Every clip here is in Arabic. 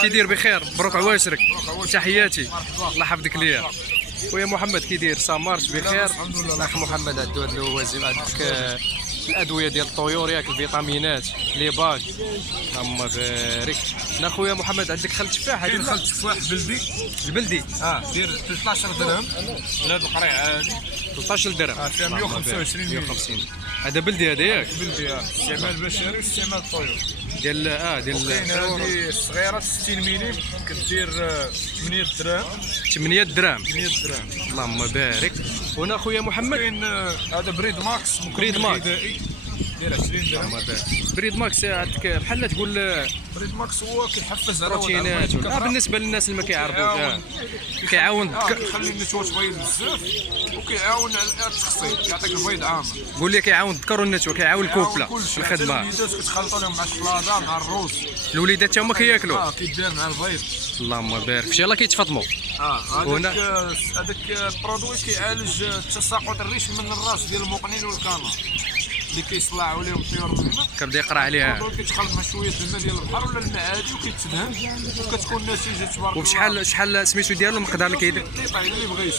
كي داير بخير؟ مبروك عواشرك، تحياتي، الله يحفظك ليا. خويا محمد كي داير؟ سامارش بخير؟ الحمد لله. اخ محمد عندو هاد اللوازم، هذوك الادويه ديال الطيور ياك، الفيتامينات، لي باك، اللهم بارك. لا خويا محمد عندك خل تفاح؟ كاين هذه خل تفاح بلدي البلدي دير 13 درهم. هذا القريع عادي 13 درهم، فيها 125 150. هذا بلدي هذا ياك؟ بلدي استعمال بشري واستعمال طيور. ديال كاين ديال هذه صغيره 60 ملم كدير 8 دراهم. 8 درهم، 8 دراهم. اللهم بارك. هنا خويا محمد كاين هذا بريد ماكس بريد ماكس. غذائي داير 20 درهم. اللهم بارك. بريد ماكس عندك بحال تقول بريد ماكس هو كيحفز على بروتينات ولا بالنسبه للناس اللي ما كيعرفوش كيعاون كيخلي النتوه تبيض بزاف وكيعاون على التخصيب، يعطيك البيض عامر. قول لي كيعاون الذكر والنتوه، كيعاون الكوبله في الخدمه. الوليدات كتخلطوا لهم مع الشوكولاته مع الروز. الوليدات تا هما كياكلوا. كيدار مع البيض. اللهم بارك. ان شاء الله كيتفطموا. هذاك البرودوي كيعالج تساقط الريش من الراس ديال المقنين والكانار اللي كيصلعوا لهم الطيور من هنا. كيبدا يقرا عليها. البرودوي كيتخلط مع شويه الماء ديال البحر ولا الماء عادي وكيتدهن وكتكون النتيجه تبارك الله. وشحال سميتو ديالو المقدار اللي كيدير؟ اللي بغيت.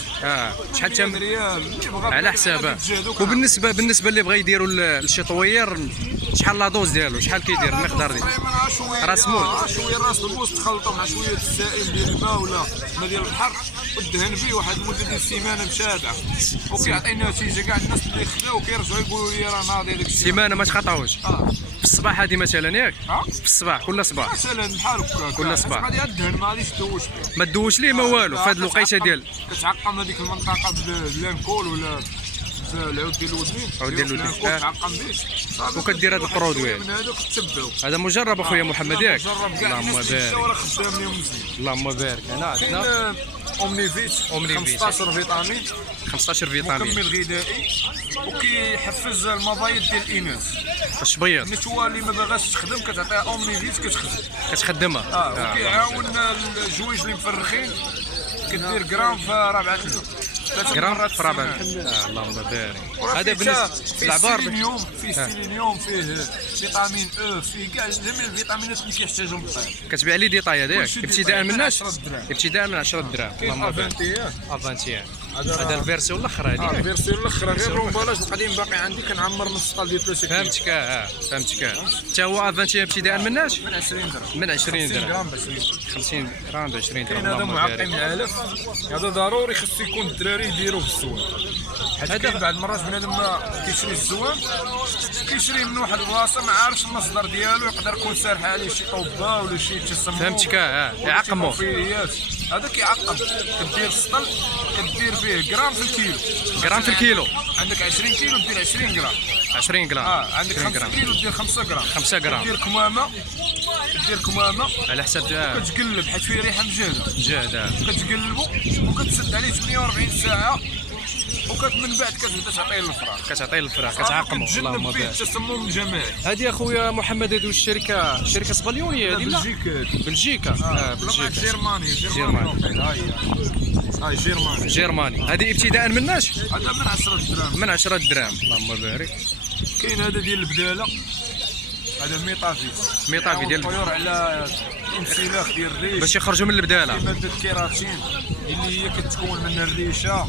شحال 3 ريال اللي بغى على حسابه. وبالنسبه اللي بغى يديروا الشطوير، شحال لا دوز ديالو؟ شحال كيدير المقدار ديالو؟ راس مول. شويه راس الموز تخلطوا مع شويه السائل ديال الماء ولا الماء ديال البحر ودهن به واحد المده ديال سيمانه مشابعه وكيعطي نتيجه. كاع الناس اللي خداو كيرجعوا يقولوا لي راه ناضي داك الشيء. سيمانه ما تقطعوش. في الصباح هذه مثلا ياك؟ في الصباح كل صباح مثلا بحال هكا كل صباح. غادي الدهن ما غاديش تدوش به. ما تدوش ليه ما والو في هذه الوقيته ديال كتعقم هذيك المنطقه بالانكول ولا العود ديال الودين. عود ديال الودين. تعقم به وكدير هذا البرودوي. من هذوك تتبعوا. هذا مجرب اخويا محمد ياك؟ مجرب كاع اللهم الناس اللي بارك. راه خدام لهم مزيان. اللهم بارك. هنا عندنا كاين اومنيفيت 15 فيتامين 15 فيتامين مكمل غذائي وكيحفز المبايض ديال الاناث. باش تبيض النتوه اللي ما باغاش تخدم كتعطيها اومنيفيت كتخدم. كتخدمها. وكيعاون الجوايج اللي مفرخين كدير غرام في 4 الماء. 3 غرام مرات في رابع. السيمانة. اللهم بارك. وراه هذا فيه بالنسبه فيه للعبار. السيلينيوم، فيه السيلينيوم، فيه فيتامين او، فيه كاع جميع الفيتامينات اللي كيحتاجهم الطير. كتبيع لي ديطاي هذا ياك؟ كلشي ابتداء ديطاي من من اش؟ 10 دراهم. ابتداء من 10 دراهم. كاين اللهم بارك. افانتيا افانتيا. هذا الفيرسيون الاخر هذيك. الفيرسيون الاخرى غير رومبالاج القديم باقي عندي كنعمر نص طال ديال 3 كيلو. فهمتك. فهمتك. حتى هو افانتيا ابتداء من اش؟ من 20 درهم. من 20 50 درهم. غرام ب 20. 50 غرام ب 20 درهم. كاين هذا اللهم معقم بارك. العلف. هذا ضروري خصو يكون الدراري يديروه في الزوان. حيت هذا كاين بعض المرات بنادم ما كيشري الزوان كيشري من واحد البلاصه ما عارفش المصدر ديالو، يقدر يكون سارح عليه شي طوبه ولا شي تسمم. فهمتك. يعقموا. هذا كيعقم. كدير السطل كدير فيه غرام في الكيلو. غرام في الكيلو. عندك 20 كيلو دير 20 غرام. 20 غرام. عندك 5 كيلو دير 5 غرام. 5 غرام. دير كمامه على حساب كتقلب حيت فيه ريحه مجهده. جهد. كتقلبو وكتسد عليه 48 ساعه من بعد كتبدا تعطيه للفراخ. كتعطيه الفراخ كتعاقموا. اللهم كتجنب فيه بارك. التسمم الجماعي. هذه اخويا محمد هذه شركه اسبانيوليه هذه؟ لا بلجيكا. بلجيكا. جيرماني. هاي جيرماني. هذه ابتداء من اش؟ هذا من 10 دراهم. من 10 دراهم. اللهم بارك. كاين هذا ديال البداله. هذا ميطافي ديال الطيور على الانسلاخ ديال الريش باش يخرجوا من البداله. ماده كيراتين اللي هي كتكون من الريشه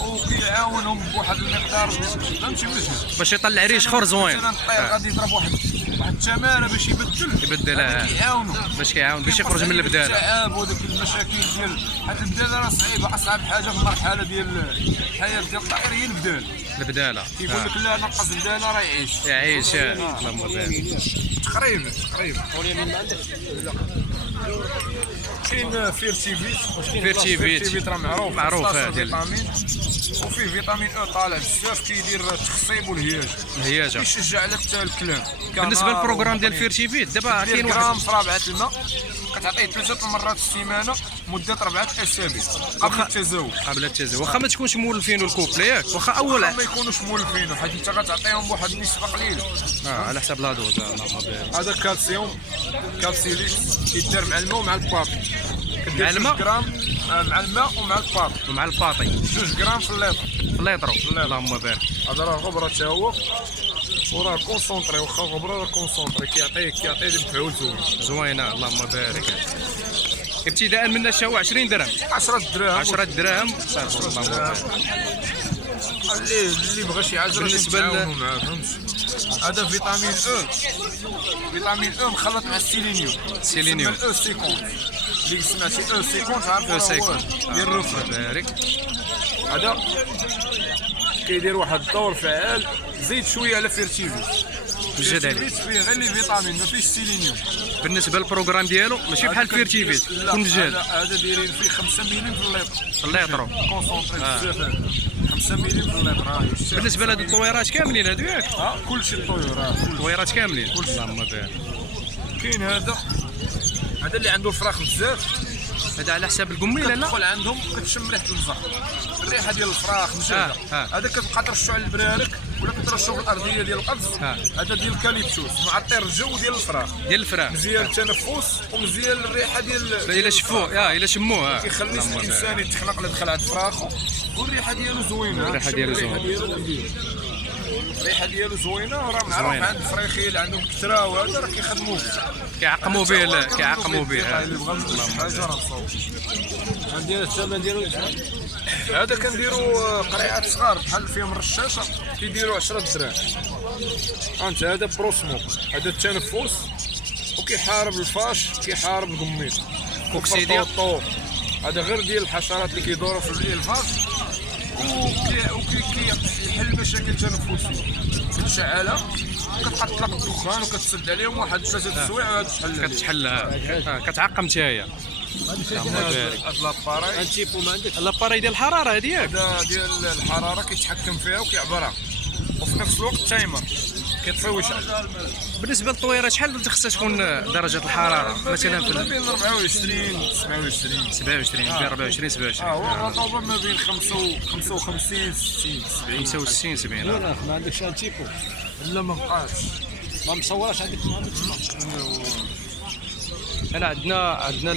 وكيعاونهم بواحد المقدار فهمتي مزيان باش يطلع ريش اخر زوين. مثلا الطير غادي يضرب واحد التماره باش يبدلها. كيعاونوا باش يخرج من البداله. التعب وداك المشاكل ديال حيت البداله راه صعيبه. اصعب حاجه في المرحله ديال الحياه ديال الطائر هي البداله. كيقول لك لا نقص البداله راه يعيش. اللهم بارك. تقريبا كاين فيرتيفيت راه معروف ديال وفيه فيتامين او طالع بزاف كيدير التخصيب والهياجه كيشجع على حتى الكلام. بالنسبه للبروغرام ديال فيرتيفيت دابا كاين واحد غرام في 4 الماء كتعطيه 3 مرات في السيمانه مده 4 اسابيع قبل التزاوج. واخا ما تكونش مولفين الكوبل ياك، واخا اول ما يكونوش مولفين حيت انت غتعطيهم بواحد النسبه قليله على حساب لا دوز. اللهم بارك. هذا كالسيوم كالسيليك كيدار مع الماء ومع الباطي. مع الماء غرام مع الماء ومع الباطي 2 غرام في الليطر. اللهم بارك. هذا راه غبره حتى هو وراه كونسونطري واخا غبره راه كونسونطري كيعطي المفعول زوين. زوينه اللهم بارك. ابتداء من الشهوة 20 درهم 10 دراهم 10 دراهم اللهم بارك. اللي بغى شي حاجه بالنسبة معاه فهمتي. هذا فيتامين او، فيتامين او مخلط مع السيلينيوم. سيلينيوم او سيكونت اللي سمعتي او سيكونت عارف او سيكون ديال الرفع. بارك. هذا كيدير واحد الدور فعال. زيد شويه على فيرتيفيت. زاد عليه. فيه غير لي فيتامين ما فيش السيلينيوم. بالنسبه للبروغرام ديالو ماشي بحال فيرتيفيت كون جاد. هذا دايرين فيه 5 مليم في الليطر. الليطرو كونسونطري بزاف هذا 5 مليم في الليطر. بالنسبه لهاد الطويرات كاملين هادو ياك كلشي الطيور الطويرات كاملين اللهم بارك. كاين هذا اللي عنده الفراخ بزاف. هذا على حساب القميله لا كتدخل عندهم كتشم ريحه البزار، الريحه ديال الفراخ مجهده. هذا كتبقى ترشو على البرارك ولا كترشو في الارضيه ديال القفص. هذا ديال الكاليبتوس معطي الجو ديال الفراخ، ديال الفراخ مزيان التنفس ومزيان الريحه ديال الا شفوه الا شموه كيخلي الانسان يتخلق على دخل عند فراخو والريحه ديالو زوينه. الريحه ديالو الريحه ديالو زوينه. راه معروف عند الفريخي اللي عندهم كثره وهذا راه كيخدموا كيعقموا به اللي بغى شي حاجه راه مصوب. عندنا الثمن ديالو هذا كنديروا قريعات صغار بحال فيهم رشاشه كيديروا 10 دراهم. انت هذا بروسمو، هذا التنفس وكيحارب الفاش كيحارب القميط. كوكسيديا هذا غير ديال الحشرات اللي كيدوروا في الفاش وكيحل مشاكل تنفسيه. كتشعلها كتبقى تطلق الدخان وكتسد عليهم واحد 3 سوايع وهذا كتحل كتعقم حتى هي. هاد لاباراي انتيبو ما عندك لاباراي ديال الحراره هذه ياك. هذا ديال الحراره كيتحكم فيها وكيعبرها وفي نفس الوقت تايمر كيطفي ويشعل. بالنسبه للطويره شحال خصها تكون درجه الحراره مثلا في بين 24 27 27 بين 24 27 والرطوبه ما بين 55 60 70 65 70. ما عندكش انتيبو لا ما بقاش ما مصورش عندك انا عندنا عندنا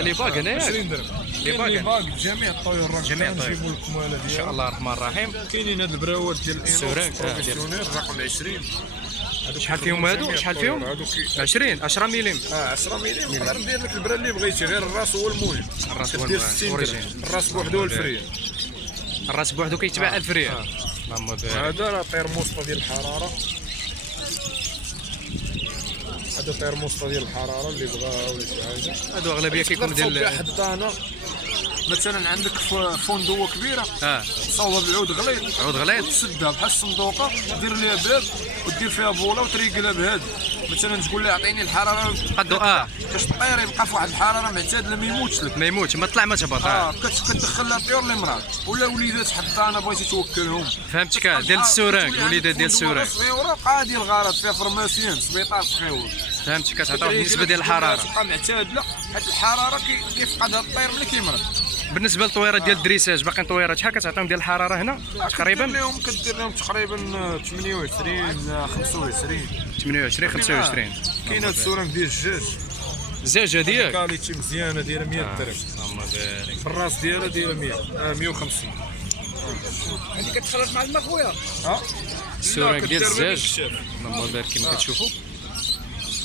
لي باك هنا ياك 20 درهم. لي باك جميع الطيور جميع الطيور. نجيبوا لكم هذا ان شاء الله الرحمن الرحيم. كاينين هاد البراوات ديال السورانك بروفيسيونيل رقم 20. شحال فيهم هادو؟ شحال فيهم؟ 10 مليم 10 مليم. نقدر ندير لك البرا اللي بغيتي غير الراس هو المهم. الراس هو كدير المهم. 60 أوريجين. درهم. الراس بوحدو الفريال. الراس بوحدو كيتباع 1000 ريال. اللهم بارك. هذا راه تيرموسطا ديال الحراره. هذا تيرموسطا ديال الحراره اللي بغاها ولا شي حاجه. هادو اغلبيه كيكونوا ديال حضانه. مثلا عندك فندوه كبيره تصاوبها بالعود غليظ، عود غليظ تسدها بحال الصندوقه دير ليها باب ودير فيها بوله وتريقلها بهذا. مثلا تقول لها عطيني الحراره قدو باش الطير يبقى في واحد الحراره معتدله ما يموتش لك. ما يموتش ما طلع ما تهبط. كتدخل لها طيور المراد ولا وليدات حضانه بغيتي توكلهم. فهمتك ديال السورانك وليدات ديال السورانك صغيره بقى ديال الغرض فيها فرماسيين سبيطار صغيور. فهمتك كتعطيو بالنسبه ديال الحراره. تبقى معتدله حيت الحراره كيفقدها الطير ملي كيمرض. بالنسبه للطويرات ديال الدريساج باقي طويرات شحال كتعطيهم ديال الحراره هنا تقريبا؟ كدير لهم تقريبا 28 25 28 25. كاين هاد السورانك ديال الدجاج الزاجه ديالك كاليتي مزيانه دايره 100 درهم. اللهم بارك. الراس ديالها دايره 150. هذه كتخلط مع الماء خويا. السورانك ديال الزاج اللهم بارك كما كتشوفوا.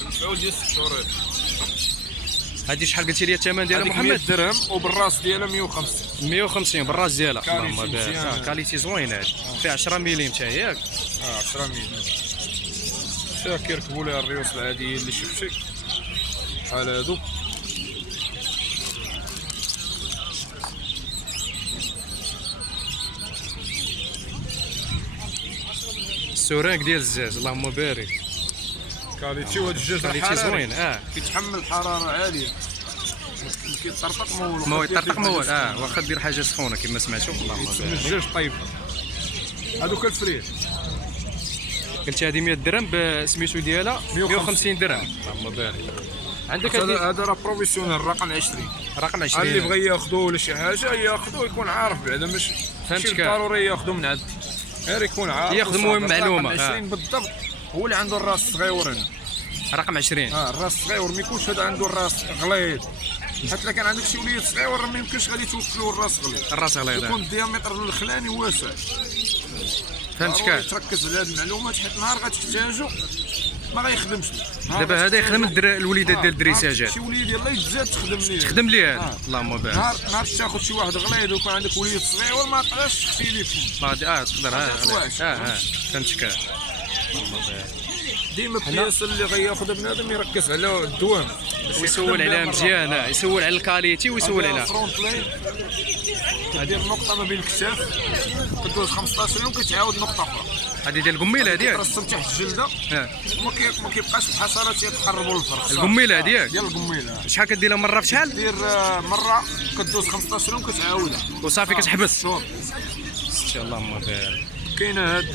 المفعول ديال 6 شهور. هادي شحال قلتي لي الثمن ديالها 100 محمد؟ درهم وبالراس ديالها 150. 150 بالراس ديالها. اللهم كاليتي بارك. كاليتي زوينه هادي فيها 10 مليم حتى هي ياك. 10 مليم. شا كيركبوا لها الريوس العاديين اللي شفتي بحال هادو. السورانك ديال الزاج اللهم بارك. كاليتي وهاد الدجاج كاليتي زوين كيتحمل حراره عاليه كيطرطق ما هو يطرطق ما هو واخا دير حاجه سخونه كما سمعتوا. اللهم بارك. الدجاج طيب. هادوك الفريال قلت هذه 100 درهم سميتو ديالها 150 درهم. اللهم بارك. عندك هذا راه بروفيسيونيل رقم 20. رقم 20 اللي بغى ياخذوه ولا شي حاجه ياخذوه يكون عارف بعدا ماشي ضروري ياخذوه من عندي غير يكون عارف ياخذ المهم معلومه. 20 بالضبط هو اللي عنده الراس صغيور هنا. رقم 20 الراس صغيور ما يكونش هذا عنده الراس غليظ. حتى الا كان عندك شي وليد صغيور ما يمكنش غادي توكلوا الراس غليظ. الراس غليظ يكون الديامتر الخلاني واسع فهمتك. ضروري تركز على هذه المعلومات حيت نهار غتحتاجو ما غيخدمش. دابا هذا يخدم الوليدات ديال الدريساجات، شي وليد يلاه يتزاد تخدم ليه. تخدم ليه هذا. اللهم بارك. نهار تاخذ شي واحد غليظ ويكون عندك وليد صغير ما طلعش تختلف. غادي تقدر فهمتك. اللهم بارك. ديما البياس اللي غياخذها بنادم يركز على الدوام ويسول عليها مزيان، يسول على الكاليتي ويسول عليها. فرونت لاين هذه النقطه ما بين الكتاف كدوز 15 يوم كتعاود نقطه اخرى. هذه ديال القميله هذيك. كترسم تحت الجلده وما كيبقاش الحشرات يتقربوا للفرخ. القميله هذيك ديال القميله. شحال كديرها مره في شحال؟ دير مره كدوز 15 يوم كتعاودها وصافي كتحبس. شهور. ان شاء الله. اللهم بارك. كاينه هاد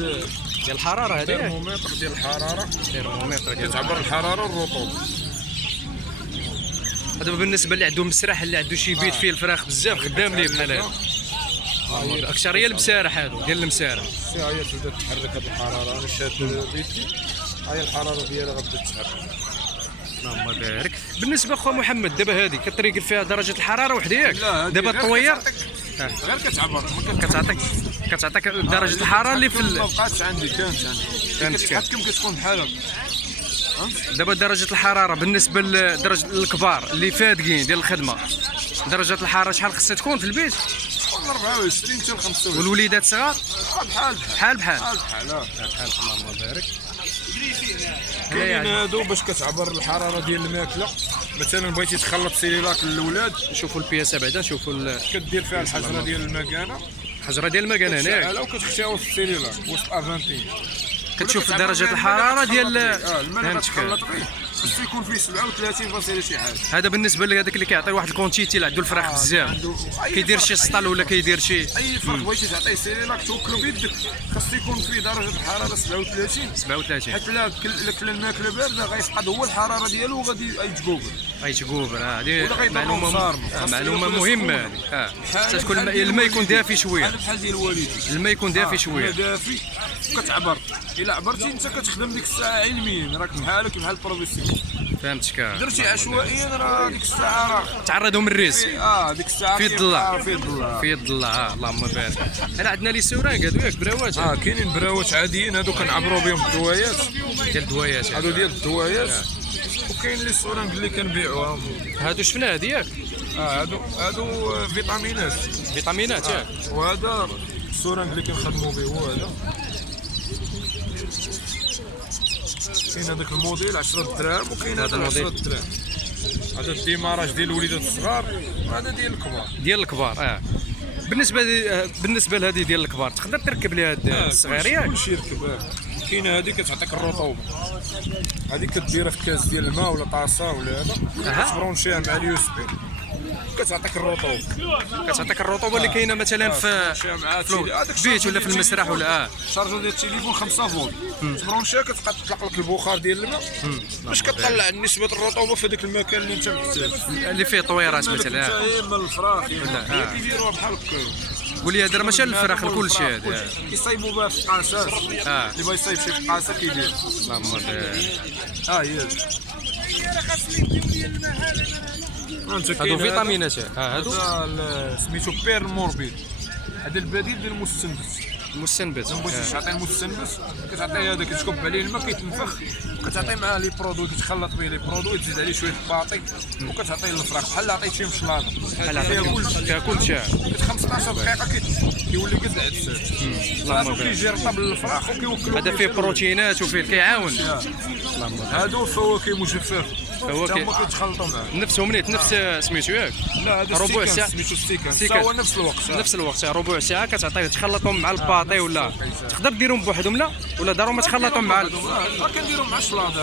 ديال الحراره هذه. الترمومتر ديال الحراره الترمومتر ديال كتعبر الحراره والرطوبه. هذا بالنسبه اللي عنده مسرح، اللي عنده شي بيت فيه الفراخ بزاف خدام ليه بحال هذا. اكثريه المسارح هادو ديال المسارح. هي تبدا تحرك هاد الحراره. انا شاد بيتي هاي الحراره ديالها غتبدا تتحرك. اللهم بارك. بالنسبه اخو محمد دابا هذه كطريقل فيها درجه الحراره وحده ياك. دابا الطوير غير كتعبر كتعطيك درجه الحراره اللي في ما بقاتش عندي كانت عندي كتحكم كتكون بحال هكا. دابا درجه الحراره بالنسبه لدرجه الكبار اللي فادقين ديال الخدمه، درجه الحراره شحال خصها تكون في البيت؟ من 24 حتى ل 25. والوليدات صغار بحال بحال. اللهم بارك. كاين هادو باش كتعبر الحراره ديال الماكله. مثلا بغيتي تخلط سيليلاك للاولاد، نشوفوا البياسه بعدا، نشوفوا كدير فيها الحجره ديال المكانه، الحجره ديال المكان هناك، وكتختاو في السيليلاك وسط افانتين. كتشوف درجه الحراره ديال الماء كتخلط به خصو يكون فيه 37 فاصله شي حاجه. هذا بالنسبه لهذاك اللي كيعطي واحد الكونتيتي اللي عنده الفراخ بزاف، كيدير شي سطال ولا كيدير شي اي فرق بغيتي تعطيه سيليلاك توكلو بيدك خصو يكون فيه درجه الحراره 37 حيت لا كل الماكله بارده غيفقد هو الحراره ديالو وغادي يتقوبر. هذه معلومه مهمه. خصها تكون الماء يكون دافي شويه، بحال ديال والدي الماء يكون دافي شويه دافي وكتعبر. الا عبرتي انت كتخدم ديك الساعه علميا، راك بحالك بحال البروفيسيون. فهمتك. درتي عشوائيا راه ديك الساعه راه تعرضوا من الريس. ديك الساعه في الضلع في الضلع. اللهم بارك. انا عندنا لي سوران هادو ياك براوات. كاينين براوات عاديين هادو كنعبروا بهم الدوايات ديال الدوايات. هادو ديال الدوايات. وكاين لي سوران اللي كنبيعوها. هادو شفنا هادي ياك. هادو فيتامينات ياك. وهذا السوران اللي كنخدموا به هو هذا. كاين هذاك الموديل 10 دراهم وكاين هذا 10 دراهم. هذا الديماراج ديال الوليدات الصغار وهذا ديال الكبار. بالنسبه لهذه ديال الكبار تقدر تركب ليها هاد الصغير ياك. كلشي يركب. كاينه هذه كتعطيك الرطوبه، هذه كديرها في كاس ديال الماء ولا طاسه ولا هذا كتبرونشيها مع اليو اس بي كتعطيك الرطوبه اللي كاينه مثلا في البيت ولا في المسرح ولا شارجو ديال التليفون 5 فولت. تبرونشيها كتبقى تطلق لك البخار ديال الماء باش كطلع نسبه الرطوبه في هذاك المكان اللي انت محتاج، اللي فيه طويرات مثلا من الفراخ كيديروها بحال هكا. قول لي هذا راه ماشي الفراخ الكلشي هذا كيصايبوا بها في القاصات. اللي بغا يصايب شي في القاصه كيدير. اللهم بارك. هادو فيتامينات. هادو سميتو بير موربيد. هذا البديل ديال المستنبت. بغيتي تعطي المستنبت كتعطيه هذا كتكب عليه الماء كيتنفخ وكتعطي معاه لي برودوي كتخلط به لي برودوي تزيد عليه شويه باطي وكتعطيه للفراخ بحال عطيتي شي مشلاضه فيها كلشي 15 دقيقه كيولي قد العدسات. اللهم بارك. كيجي رطب للفراخ وكيوكلوا. هذا فيه بروتينات وفيه كيعاون. هادو فواكه مجففه هما كيتخلطوا معاه نفسهم نفس سميتو ياك. لا هذا ربع ساعه سميتو ستيكان هو نفس الوقت ربع ساعه كتعطيه تخلطهم مع الباطي ولا تقدر ديرهم بوحدهم ولا دارهم تخلطهم مع كنديرهم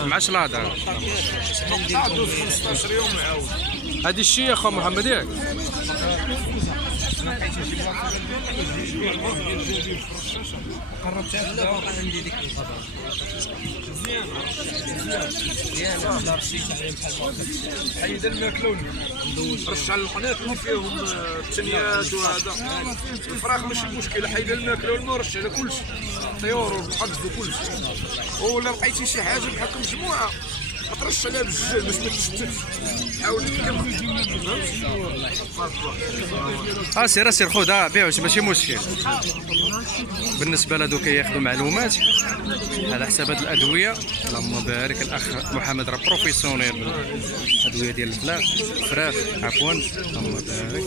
مع شلاضه مقطع دوز 15 يوم يعاود. هذا الشيء اخو محمد ياك. قربت عندي ديك الخضره مزيان دارسيت عليه بحال حيد الماكلون رش على القناه اللي فيهم التنيات وهذا الفراخ ماشي مشكله حيد الماكلون ورش على كلشي الطيور والحقز وكلشي. ولا لقيتي شي حاجه بحال مجموعه ما ترش عليها بالجل باش ما تشتتش، حاول تكمل. سير سير خذها بيعوش ماشي مشكل. بالنسبه لهادو كياخذوا معلومات على حساب هاد الادويه. اللهم بارك الاخ محمد راه بروفيسيونيل الادويه ديال الفراخ عفوا. اللهم بارك.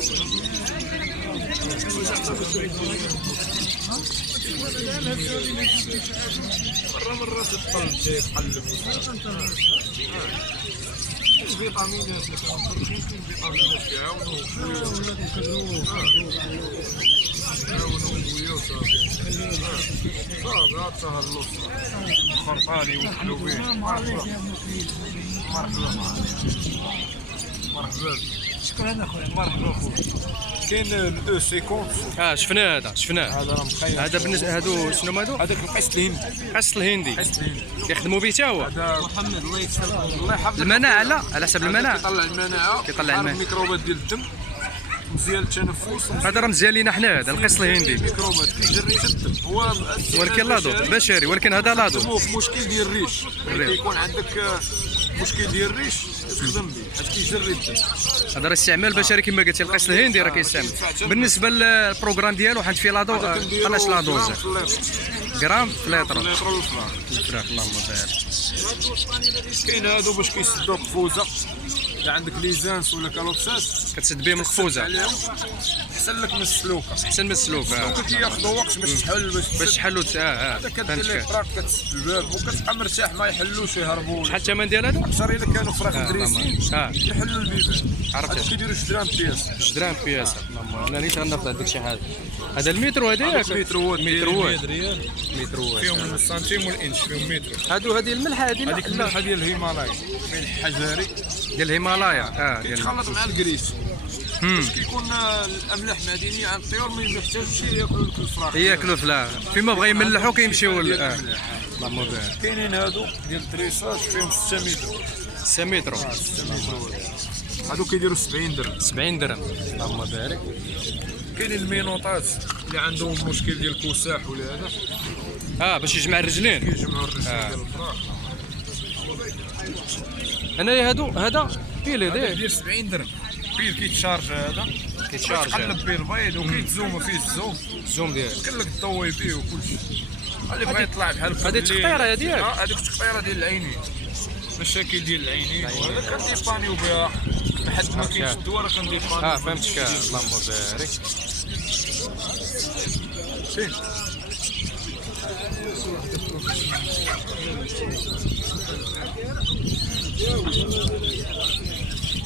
مرة تطلب شي تقلب الفيتامينات اللي كنخرجوا فيه، الفيتامينات كيعاونوا خويا وصافي. صافي هاد سهل اللص خرطاني وحلو به. مرحبا مرحبا. شكرا اخويا. مرحبا خويا. كاين الاو سيكونس، شفناه هذا شفناه. هذا راه مخير. هذا بالنسبه هادو شنو هما هادو؟ هذاك القسط الهندي. قسط الهندي القسط الهندي كيخدموا به حتى هو. هذا محمد الله يسلمك الله يحفظك. المناعه لا على حسب المناعه. كيطلع المناعه، كيطلع المناعة. الميكروبات ديال الدم، مزيان التنفس. هذا راه مزيان لينا حنا هذا القسط الهندي، الميكروبات كيجري حتى الدم. هو ولكن لاضو بشري، ولكن هذا لاضو. هو في مشكل ديال الريش، كيكون عندك مشكل ديال الريش تخدم به حيت كيجري الدم. هذا راه استعمال بشري كما قلتي. القسط الهندي راه كيستعمل. بالنسبه للبروغرام ديالو حنت فيه لاضو قلاش لاضوز غرام في لتر الفراخ. اللهم بارك. كاين هادو باش كيسدوا قفوزه، الا عندك ليزانس ولا كالوبساس كتسد بهم القفوزه احسن لك من السلوكه. احسن من السلوك. كياخذوا وقت باش تحل باش تحلوا. كدير لي فراك كتسد الباب وكتبقى مرتاح، ما يحلوش يهربوا. شحال الثمن ديال هذا؟ اكثر الا كانوا فراخ دريسين يحلوا البيبان. عرفت كيديروا 6 درهم بياس. 6 درهم بياسه. انا نيت غناخذ هذيك شي حاجه. هذا المترو هذاك متروات متروات فيهم السنتيم والانش، فيهم متر. هادو هذه الملحه هذه هذيك الملحه ديال الهيمالايا، ملح حجري ديال الهيمالايا. ديال كيتخلط مع الكريس باش كيكون الاملاح معدنيه عند الطيور ما يحتاجوش ياكلوا الفراخ. ياكلوا فيما بغا يملحوا كيمشيو. اللهم بارك. كاينين هادو ديال الدريساج فيهم 6 متر. 6 متر هادو كيديروا 70 درهم. 70 درهم. اللهم بارك. كاينين المينوطات اللي عندهم مشكل ديال الكساح ولا هذا باش يجمع الرجلين. كيجمعوا الرجل ديال الفراخ. انايا هذا بيل هذا ديال 70 درهم. بيل كيتشارج، هذا كيتشارج كتقلب به البيض وكيتزوم فيه الزوم ديالو. كاين لك تضوي به وكلشي. اللي بغى يطلع بحال هذه التقطيره هذيك. هذيك التقطيره ديال العينين، المشاكل ديال العينين وهذا كنديبانيو بها لحد ما كاينش الدواء راه كنديبانيو. فهمتك. اللهم بارك. فين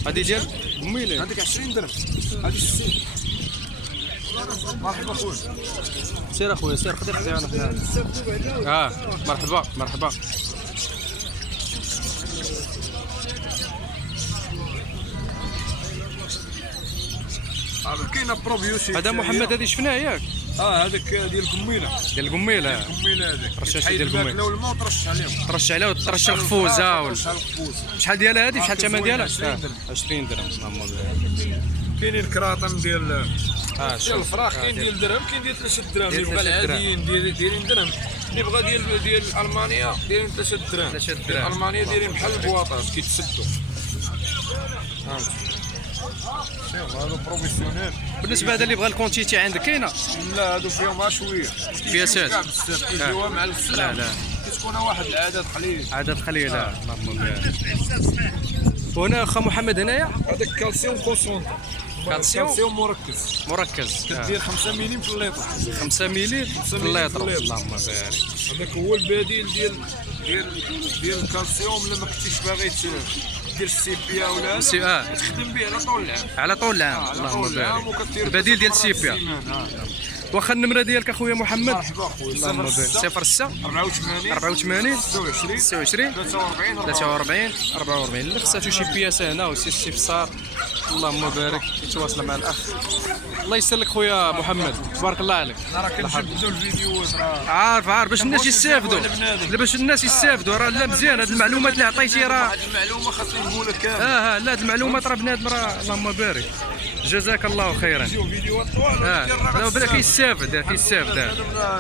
هذه ديال ميلين. هذيك 20 درهم. هذه 60. مرحبا خويا. سير اخويا سير خذي انا حنا. مرحبا مرحبا. كاينه بروبيوتيك. هذا محمد هذه شفناه ياك. هذاك ديال القميله. ديال القميله. القميله هذيك رشاشه ديال القميله. لو الماء ترش عليهم. ترش عليها وترش القفوزه. شحال ديالها هذه؟ شحال الثمن ديالها؟ 20 درهم. 20 درهم. كاينين الكراطن ديال الفراخ، كاين ديال درهم، كاين ديال 3 دراهم. اللي بغى العاديين دايرين درهم، اللي بغى ديال المانيا دايرين 3 دراهم. 3 دراهم. المانيا دايرين بحال البواطات كيتسدوا. هذا بروفيسيونيل. بالنسبه هذا اللي بغى الكونتيتي عندك كاينه؟ لا هادو فيهم غير شويه. بياسات. كيجيوها مع السلام. لا كتكون واحد العدد قليل. عدد قليل. اللهم بارك. وهنا اخا محمد هنايا هذاك كالسيوم كونسونطري. كالسيوم مركز. كدير 5 مليم في الليطر. 5 مليل في الليطر. اللهم بارك. هذاك هو البديل ديال الكالسيوم. لما كنتيش باغي دير السيبيا ولا تخدم به على طول العام. اللهم بارك. البديل ديال السيبيا. واخا النمره ديالك اخويا محمد؟ مرحبا خويا. 06 84 26 43 44. اللي خصاتو شي بياسه هنا وسي استفسار اللهم بارك يتواصل مع الاخ. الله يسر لك خويا محمد، تبارك الله عليك. راه كنجبدوا الفيديوهات عارف باش الناس يستافدوا. باش الناس يستافدوا راه لا مزيان هاد المعلومات اللي عطيتي راه المعلومه خاصني نقولها كامل. لا هاد المعلومات راه بنادم راه اللهم بارك. جزاك الله خيرا. فيديوهات طوال دابا بدا كيستافد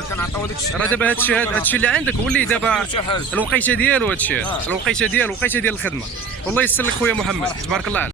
كنعطيو هذاك الشيء. راه دابا هادشي اللي عندك هو اللي دابا الوقيته ديالو، هادشي الوقيته ديال الخدمه. والله يسر لك خويا محمد، تبارك الله عليك.